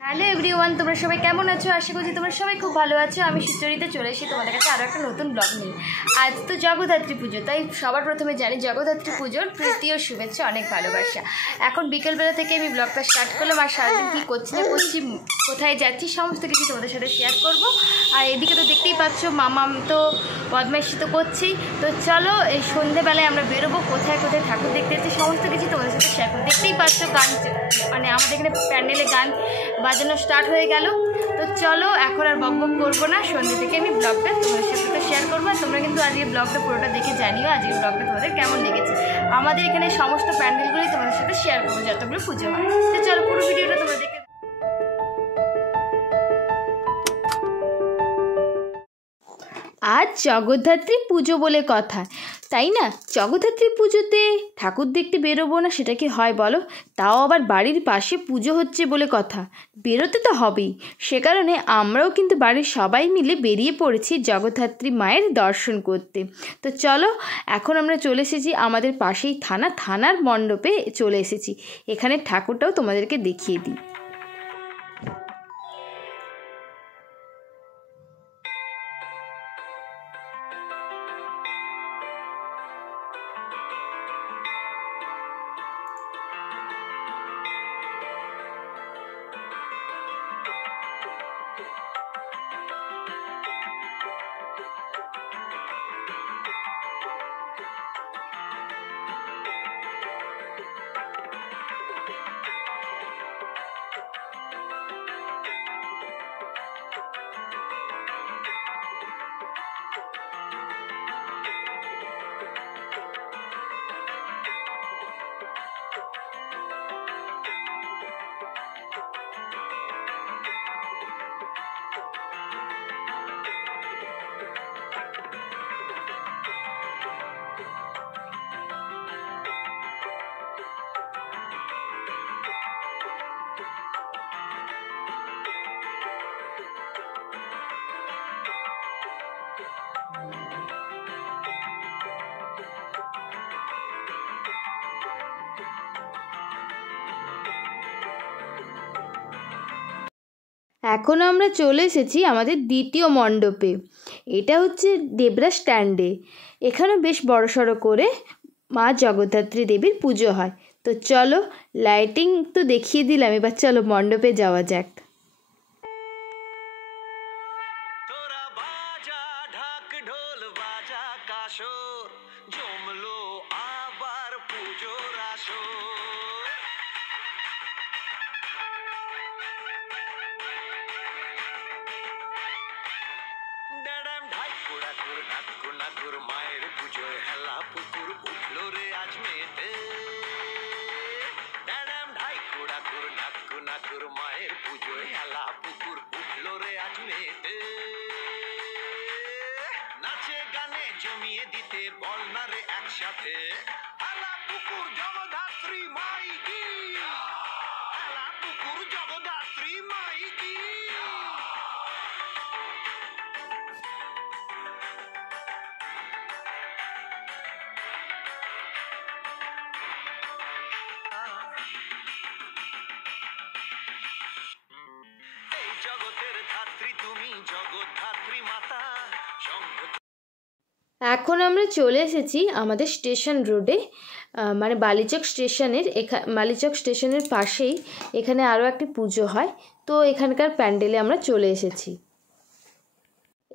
Hello everyone, তোমরা সবাই কেমন আছো? আশা করছি তোমরা সবাই খুব ভালো আছো। আমি সুচরিতা চলে এসেছি তোমাদের কাছে আরও একটা নতুন ব্লগ নিয়ে। আজ তো জগদ্ধাত্রী পুজো, তাই সবার প্রথমে জানি জগদ্ধাত্রী পুজোর প্রীতি ও শুভেচ্ছা, অনেক ভালোবাসা। এখন বিকেলবেলা থেকে আমি ব্লগটা স্টার্ট করলাম, আর সারাদিন কী করছি না করছি, কোথায় যাচ্ছি, সমস্ত কিছু তোমাদের সাথে শেয়ার করব। আর এদিকে তো দেখতেই পাচ্ছ, মামাম তো বদমাইশি তো করছি। তো চলো এই সন্ধ্যেবেলায় আমরা বেরোবো, কোথায় কোথায় ঠাকুর দেখতে যাচ্ছি সমস্ত কিছু তোমাদের সাথে শেয়ার করবো। দেখতেই পাচ্ছ গান, মানে আমাদের এখানে প্যান্ডেলে গান বাজানো স্টার্ট হয়ে গেল। তো চলো এখন আর বক বক করবো না, সন্ধ্যে থেকে আমি ব্লগটা তোমাদের সাথে তো শেয়ার করবো। আর তোমরা কিন্তু আজকে ব্লগটা পুরোটা দেখে জানিও আজকে ব্লগটা তোমাদের কেমন লেগেছে। আমাদের এখানে সমস্ত প্যান্ডেলগুলোই তোমাদের সাথে শেয়ার করবো, যতগুলো পুজো হয়। তো চলো পুরো ভিডিওটা তোমরা দেখে। আজ জগদ্ধাত্রী পুজো বলে কথা, তাই না? জগদ্ধাত্রী পুজোতে ঠাকুর দেখতে বেরোবো না, সেটা কি হয় বলো? তাও আবার বাড়ির পাশে পুজো হচ্ছে বলে কথা, বেরোতে তো হবেই। সে কারণে আমরাও কিন্তু বাড়ির সবাই মিলে বেরিয়ে পড়েছি জগদ্ধাত্রী মায়ের দর্শন করতে। তো চলো এখন আমরা চলে এসেছি আমাদের পাশেই থানার মণ্ডপে চলে এসেছি। এখানে ঠাকুরটাও তোমাদেরকে দেখিয়ে দিই। এখন আমরা চলে এসেছি আমাদের দ্বিতীয় মণ্ডপে। এটা হচ্ছে দেবরা স্ট্যান্ডে। এখানে বেশ বড়সড় করে মা জগদ্ধাত্রী দেবীর পুজো হয়। তো চলো লাইটিং তো দেখিয়ে দিলাম, এবার চলো মণ্ডপে যাওয়া যাক। মায়ের পুজোয় হেলা পুকুর উঠলো রে আজ মেতে, ঢাই কুড়াকুর নাকুর মায়ের পুজোয় হেলা পুকুর উঠলো রে আজ মেতে। নাচে গানে জমিয়ে দিতে বল না রে একসাথে, হেলা পুকুর জগদ্ধাত্রী মাই কি, হেলা পুকুর জগদ্ধাত্রী মাই কি। এখন আমরা চলে এসেছি আমাদের স্টেশন রোডে, মানে বালিচক স্টেশনের পাশেই এখানে আরও একটি পুজো হয়। তো এখানকার প্যান্ডেলে আমরা চলে এসেছি।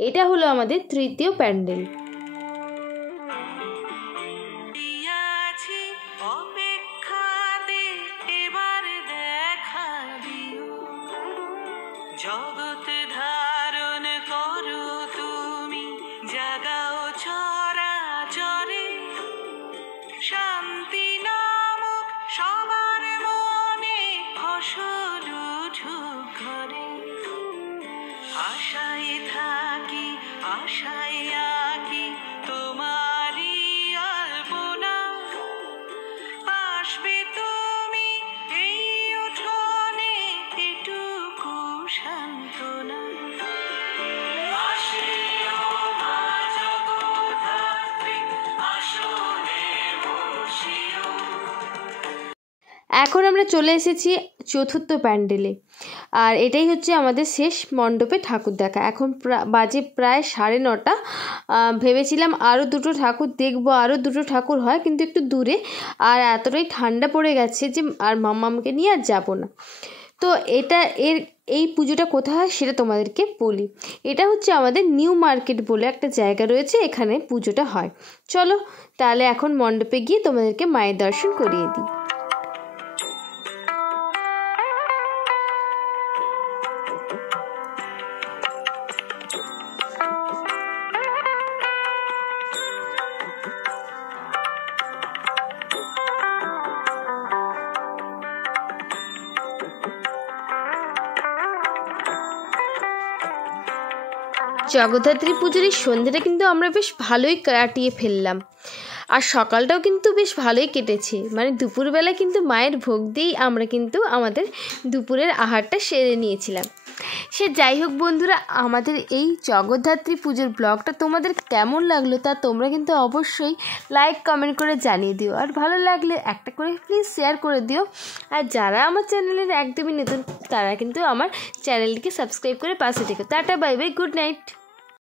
এটা হলো আমাদের তৃতীয় প্যান্ডেল। জগতে ধারণ করো তুমি, জাগাও চরাচরে, শান্তি নামক সবার মনে ফসল উঠুক ঘরে। আশায় থাকি আশায় আঁকি তোমারই আলপনা, আসবে তুমি এই উঠোনে এটুকু সান্ত্বনা। এখন আমরা চলে এসেছি চতুর্থ প্যান্ডেলে। আর এটাই হচ্ছে আমাদের শেষ মণ্ডপে ঠাকুর দেখা। এখন বাজে প্রায় 9:30। ভেবেছিলাম আরও 2টো ঠাকুর দেখবো, আরও 2টো ঠাকুর হয় কিন্তু একটু দূরে, আর এতটাই ঠান্ডা পড়ে গেছে যে আর মাম্মামকে নিয়ে আর যাবো না। তো এই পুজোটা কোথায় হয় সেটা তোমাদেরকে বলি। এটা হচ্ছে আমাদের নিউ মার্কেট বলে একটা জায়গা রয়েছে, এখানে পুজোটা হয়। চলো তাহলে এখন মণ্ডপে গিয়ে তোমাদেরকে মায়ের দর্শন করিয়ে দিই। জগদ্ধাত্রী পুজোর এই সন্ধ্যেটা কিন্তু আমরা বেশ ভালোই কাটিয়ে ফেললাম, আর সকালটাও কিন্তু বেশ ভালোই কেটেছে। মানে দুপুরবেলা কিন্তু মায়ের ভোগ দিয়েই আমরা কিন্তু আমাদের দুপুরের আহারটা সেরে নিয়েছিলাম। সে যাই হোক বন্ধুরা, আমাদের এই জগদ্ধাত্রী পুজোর ব্লগটা তোমাদের কেমন লাগলো তা তোমরা কিন্তু অবশ্যই লাইক কমেন্ট করে জানিয়ে দিও, আর ভালো লাগলে একটা করে প্লিজ শেয়ার করে দিও। আর যারা আমার চ্যানেলের একদমই নতুন তারা কিন্তু আমার চ্যানেলটিকে সাবস্ক্রাইব করে পাশে থেকো। Tata, bye bye, good night.